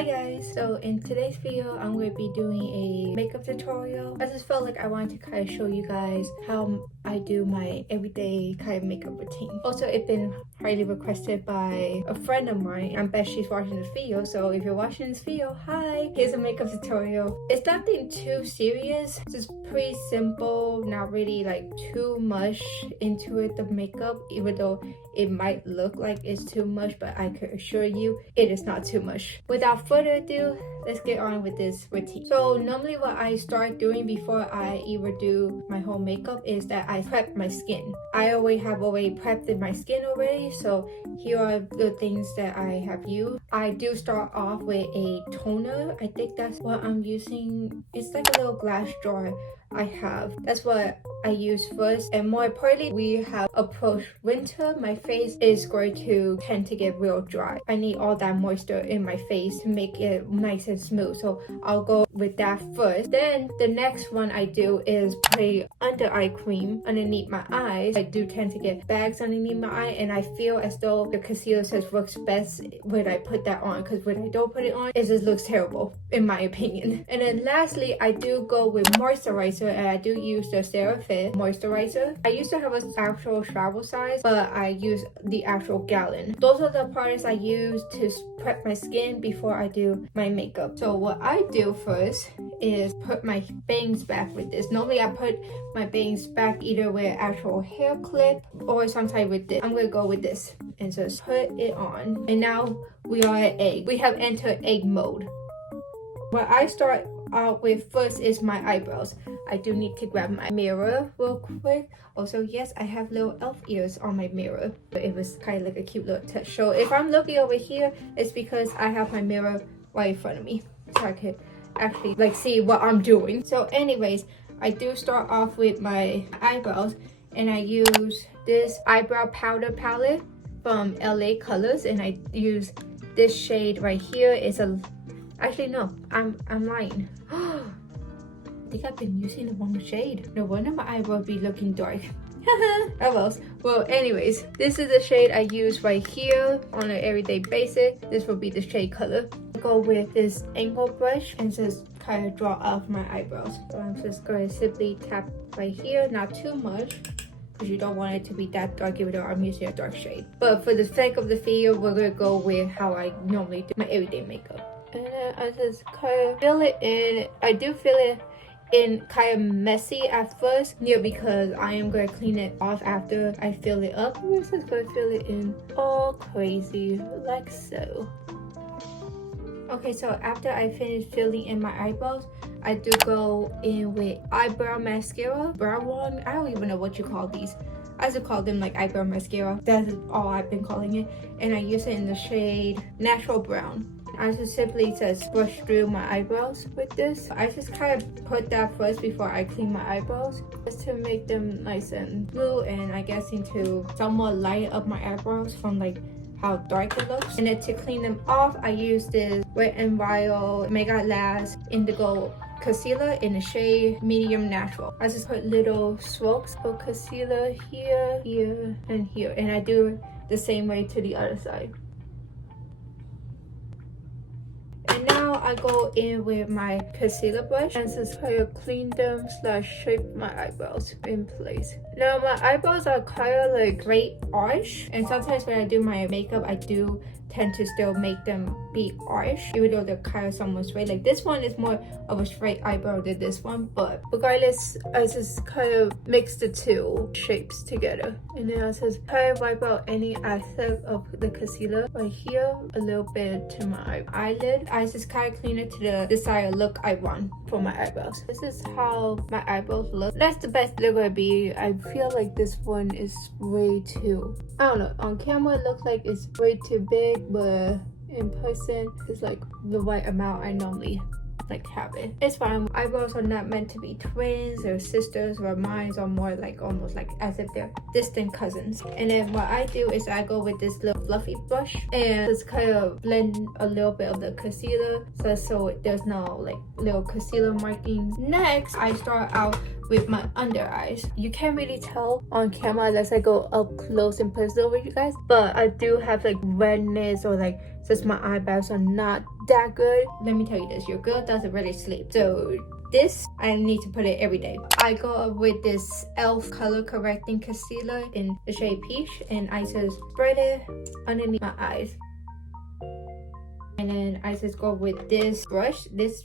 Hi guys, so in today's video I'm going to be doing a makeup tutorial. I just felt like I wanted to kind of show you guys how I do my everyday kind of makeup routine. Also, it's been highly requested by a friend of mine. I bet she's watching this video, so if you're watching this video, hi! Here's a makeup tutorial. It's nothing too serious, it's just pretty simple, not really like too much into it, the makeup, even though it might look like it's too much, but I can assure you it is not too much. Without further ado, let's get on with this routine. So normally what I start doing before I even do my whole makeup is that I prep my skin. I already prepped my skin already, so here are the things that I have used. I do start off with a toner. I think that's what I'm using. It's like a little glass jar I have. That's what I use first, and more importantly, we have approached winter. My face is going to tend to get real dry. I need all that moisture in my face to make it nice and smooth, so I'll go with that first. Then the next one I do is put under eye cream underneath my eyes. I do tend to get bags underneath my eye, and I feel as though the concealer says works best when I put that on, because when I don't put it on, it just looks terrible in my opinion. And then lastly, I do go with moisturizer, and I do use the CeraVe moisturizer. I used to have an actual travel size, but I use the actual gallon. Those are the products I use to prep my skin before I do my makeup. So what I do first is put my bangs back with this. Normally I put my bangs back either with actual hair clip or sometimes with this. I'm gonna go with this and just put it on. And now we are at egg. We have entered egg mode. What I start out with first is my eyebrows. I do need to grab my mirror real quick. Also, yes, I have little elf ears on my mirror. It was kind of like a cute little touch. So if I'm looking over here, it's because I have my mirror right in front of me, so I could actually like see what I'm doing. So anyways, I do start off with my eyebrows, and I use this eyebrow powder palette from LA Colors, and I use this shade right here. It's a actually no, I'm lying. I think I've been using the wrong shade. No wonder my eyebrows be looking dark. Oh well, anyways, this is the shade I use right here on an everyday basis. This will be the shade color. Go with this angle brush and just kind of draw off my eyebrows. So I'm just going to simply tap right here, not too much, because you don't want it to be that dark even though I'm using a dark shade. But for the sake of the video, we're going to go with how I normally do my everyday makeup. And then I just kind of fill it in. I do feel it in kind of messy at first, because I am going to clean it off after I fill it up. I'm just going to fill it in all crazy like so. Okay, so after I finish filling in my eyebrows, I do go in with eyebrow mascara, brown one. I don't even know what you call these. I just call them like eyebrow mascara. That's all I've been calling it, and I use it in the shade Natural Brown. I just simply just brush through my eyebrows with this. I just kind of put that first before I clean my eyebrows, just to make them nice and smooth, and I guess to somewhat lighten up my eyebrows from like how dark it looks. And then to clean them off, I use this Wet n Wild Mega Lash Indigo concealer in the shade Medium Natural. I just put little strokes of concealer here, here, and here, and I do the same way to the other side. And now I go in with my concealer brush and just kind of clean them / shape my eyebrows in place. Now my eyebrows are kind of like straight arch, and sometimes when I do my makeup, I do tend to still make them be arch, even though they're kind of somewhat straight. Like this one is more of a straight eyebrow than this one, but regardless, I just kind of mix the two shapes together. And then I just kind of wipe out any excess of the concealer right here, a little bit to my eyelid. I just kind of clean it to the desired look I want for my eyebrows. This is how my eyebrows look. That's the best they're gonna be. I feel like this one is way too, I don't know, on camera it looks like it's way too big, but in person it's like the right amount I normally like have it. It's fine. Eyebrows are not meant to be twins or sisters, or mine are more like almost like as if they're distant cousins. And then what I do is I go with this little fluffy brush and just kind of blend a little bit of the concealer so there's no like little concealer markings. Next, I start out with my under eyes. You can't really tell on camera unless I go up close and personal with you guys, but I do have like redness, or like since my eyebrows are not that good. Let me tell you this, your girl doesn't really sleep, so this I need to put it every day. I go up with this e.l.f. color correcting concealer in the shade Peach, and I just spread it underneath my eyes. And then I just go with this brush. This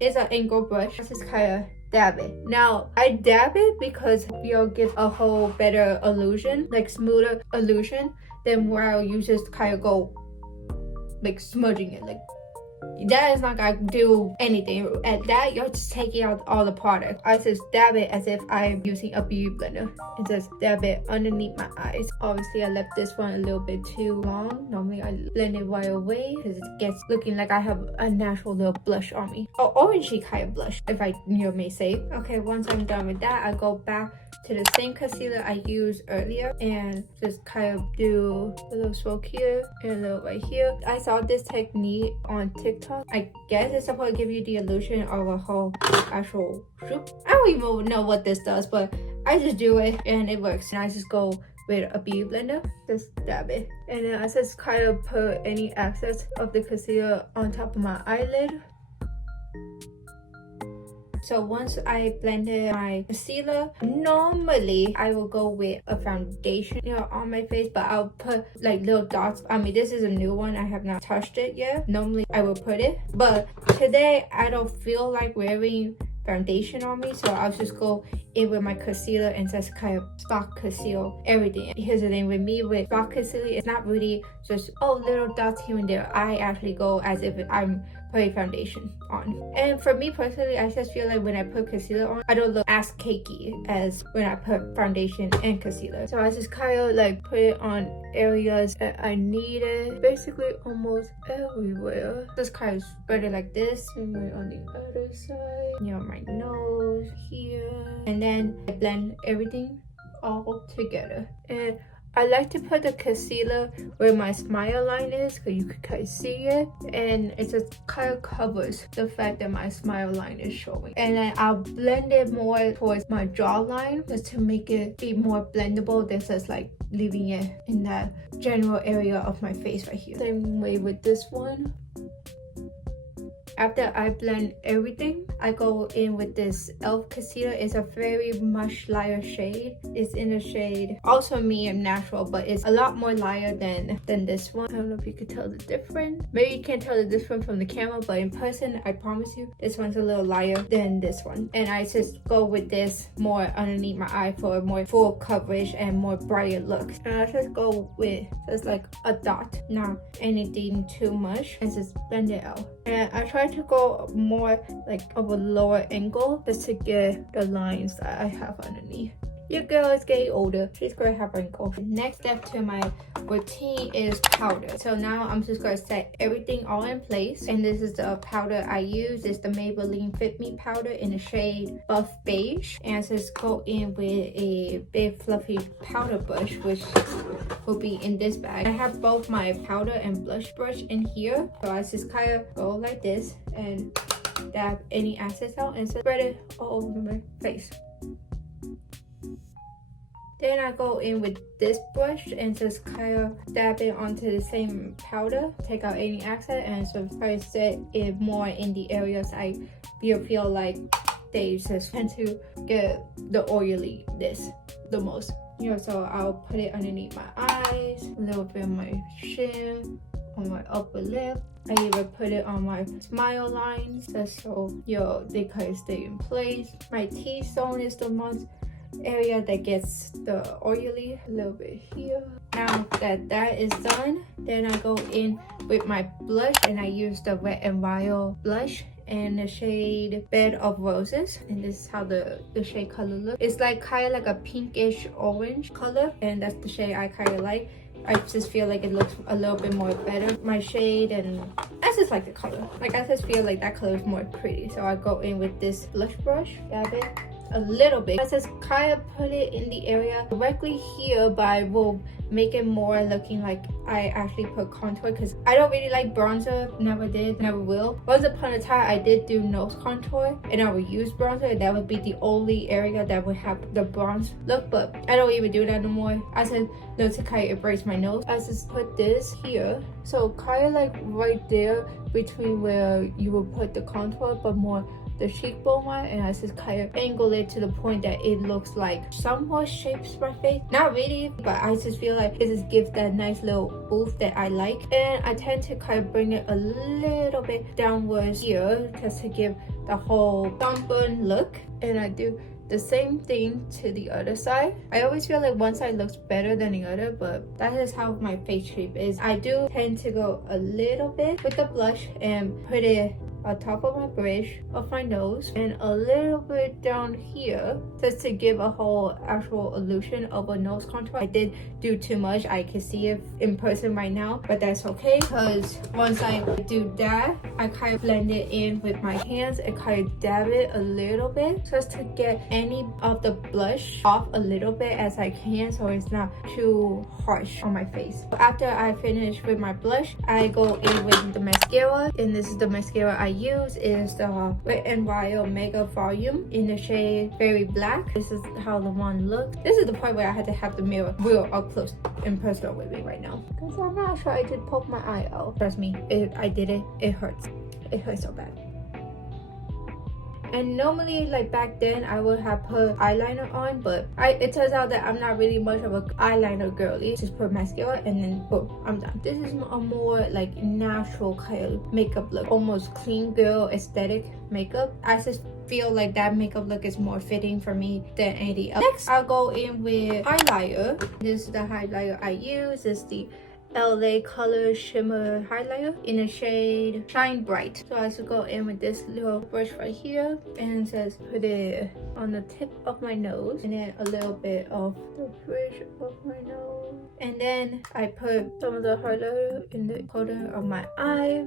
is an angle brush. I just kind of dab it. Now I dab it because you'll give a whole better illusion, like smoother illusion, than where you just kind of go like smudging it. Like that is not gonna do anything. At that, you're just taking out all the product. I just dab it as if I'm using a beauty blender and just dab it underneath my eyes. Obviously, I left this one a little bit too long. Normally, I blend it right away because it gets looking like I have a natural little blush on me. Or orangey kind of blush, if I may say. Okay, once I'm done with that, I go back to the same concealer I used earlier and just kind of do a little stroke here and a little right here. I saw this technique on TikTok. I guess it's supposed to give you the illusion of a whole actual shoot. I don't even know what this does, but I just do it and it works. And I just go with a beauty blender, just dab it. And then I just kind of put any excess of the concealer on top of my eyelid. So once I blended my concealer, normally I will go with a foundation on my face, but I'll put like little dots. I mean, this is a new one. I have not touched it yet. Normally I will put it, but today I don't feel like wearing foundation on me, so I'll just go in with my concealer and just kind of spot conceal everything. Here's the thing with me with spot concealer, it's not really just little dots here and there. I actually go as if I'm putting foundation on. And for me personally, I just feel like when I put concealer on, I don't look as cakey as when I put foundation and concealer. So I just kind of like put it on areas that I need it, basically almost everywhere. Just kind of spread it like this, and right on the other side, my nose here, and then I blend everything all together. And I like to put the concealer where my smile line is, because you can kind of see it, and it just kind of covers the fact that my smile line is showing. And then I'll blend it more towards my jawline just to make it be more blendable than just like leaving it in that general area of my face right here. Same way with this one. After I blend everything, I go in with this e.l.f. concealer. It's a very much lighter shade. It's in the shade also medium natural, but it's a lot more lighter than this one. I don't know if you could tell the difference. Maybe you can't tell the difference from the camera, but in person, I promise you, this one's a little lighter than this one. And I just go with this more underneath my eye for a more full coverage and more brighter look. And I just go with just like a dot, not anything too much, and just blend it out. And I try to go more like of a lower angle just to get the lines that I have underneath. Your girl is getting older. She's gonna have wrinkles. Next step to my routine is powder. So now I'm just gonna set everything all in place. And this is the powder I use. It's the Maybelline Fit Me powder in the shade Buff Beige. And I just go in with a big fluffy powder brush, which will be in this bag. I have both my powder and blush brush in here. So I just kind of go like this and dab any excess out and spread it all over my face. Then I go in with this brush and just kind of dab it onto the same powder, take out any excess, and so try to set it more in the areas I feel like they just tend to get the oiliness the most. So I'll put it underneath my eyes, a little bit on my chin, on my upper lip. I even put it on my smile lines just so they kind of stay in place. My T-zone is the most area that gets the oily, a little bit here. Now that is done, then I go in with my blush, and I use the Wet n Wild blush in the shade Bed of Roses, and this is how the shade color looks. It's like kind of like a pinkish orange color, and that's the shade I kind of like. I just feel like it looks a little bit more better, my shade, and I just like the color. Like I just feel like that color is more pretty. So I go in with this blush brush, dab it a little bit. I just kind of put it in the area directly here, but I will make it more looking like I actually put contour because I don't really like bronzer. Never did, never will. Once upon a time I did do nose contour and I would use bronzer, and that would be the only area that would have the bronze look, but I don't even do that no more. I said no to kind of erase my nose. I just put this here, so kind of like right there between where you would put the contour but more the cheekbone one, and I just kind of angle it to the point that it looks like somewhat shapes my face. Not really, but I just feel like it just gives that nice little oof that I like. And I tend to kind of bring it a little bit downwards here just to give the whole sunburn look. And I do the same thing to the other side. I always feel like one side looks better than the other, but that is how my face shape is. I do tend to go a little bit with the blush and put it on top of my bridge of my nose and a little bit down here just to give a whole actual illusion of a nose contour. I did do too much. I can see it in person right now, but that's okay because once I do that, I kind of blend it in with my hands and kind of dab it a little bit just to get any of the blush off a little bit as I can, so it's not too harsh on my face. After I finish with my blush, I go in with the mascara, and this is the mascara I use. Is the Wet n Wild Mega Volume in the shade Very Black. This is how the one looks. This is the point where I had to have the mirror real up close and personal with me right now because I'm not sure I could poke my eye out. Trust me, I did it. It hurts. It hurts so bad. And normally, like back then, I would have put eyeliner on, but it turns out that I'm not really much of an eyeliner girly. Just put mascara and then boom, I'm done. This is a more like natural kind of makeup look, almost clean girl aesthetic makeup. I just feel like that makeup look is more fitting for me than anything else. Next, I'll go in with highlighter. This is the highlighter I use. It's the LA Color Shimmer Highlighter in the shade Shine Bright. So I should go in with this little brush right here and just put it on the tip of my nose and then a little bit of the bridge of my nose. And then I put some of the highlighter in the corner of my eye.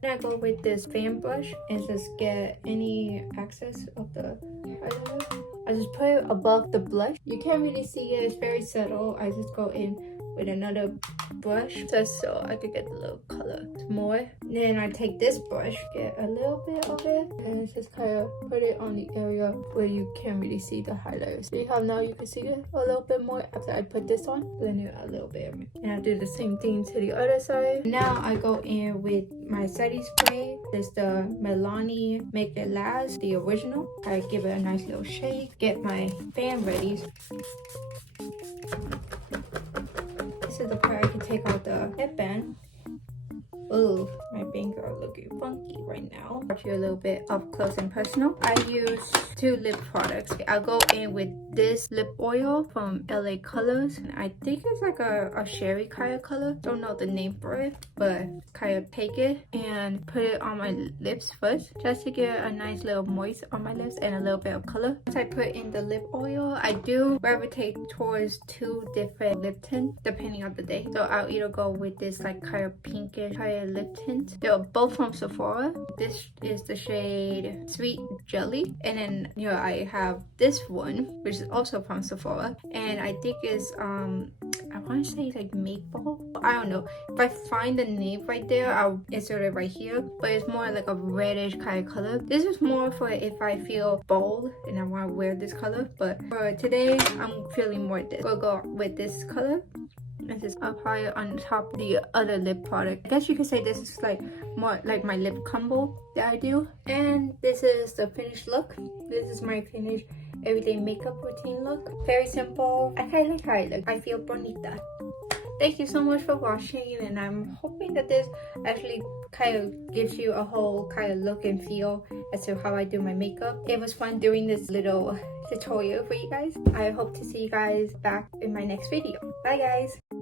Then I go with this fan brush and just get any excess of the highlighter. I just put it above the blush. You can't really see it, it's very subtle. I just go in with another brush just so I could get the little color more. Then I take this brush, get a little bit of it, and just kind of put it on the area where you can't really see the highlighters. See how now you can see it a little bit more after I put this on? Blend it a little bit. And I do the same thing to the other side. Now I go in with my setting spray. It's the Milani Make It Last, the original. I give it a nice little shake. Get my fan ready. This is the part I can take out the headband. Ooh, my finger looking funky right now. Watch you a little bit up close and personal. I use 2 lip products. I'll go in with this lip oil from LA Colors. And I think it's like a sherry kind of color. Don't know the name for it, but kind of take it and put it on my lips first, just to get a nice little moist on my lips and a little bit of color. Once I put in the lip oil, I do gravitate towards 2 different lip tints depending on the day. So I'll either go with this like kind of pinkish kind of lip tint. They're both from Sephora. This is the shade Sweet Jelly, and then I have this one which is also from Sephora, and I think it's I want to say like maple. I don't know. If I find the name right there, I'll insert it right here, but it's more like a reddish kind of color. This is more for if I feel bold and I want to wear this color, but for today I'm feeling more this. We'll go with this color and just apply it on top of the other lip product. I guess you could say this is like more like my lip combo that I do. And this is the finished look. This is my finished everyday makeup routine look. Very simple. I kind of like how I look. I feel bonita. Thank you so much for watching, and I'm hoping that this actually kind of gives you a whole kind of look and feel as to how I do my makeup. It was fun doing this little tutorial for you guys. I hope to see you guys back in my next video. Bye guys!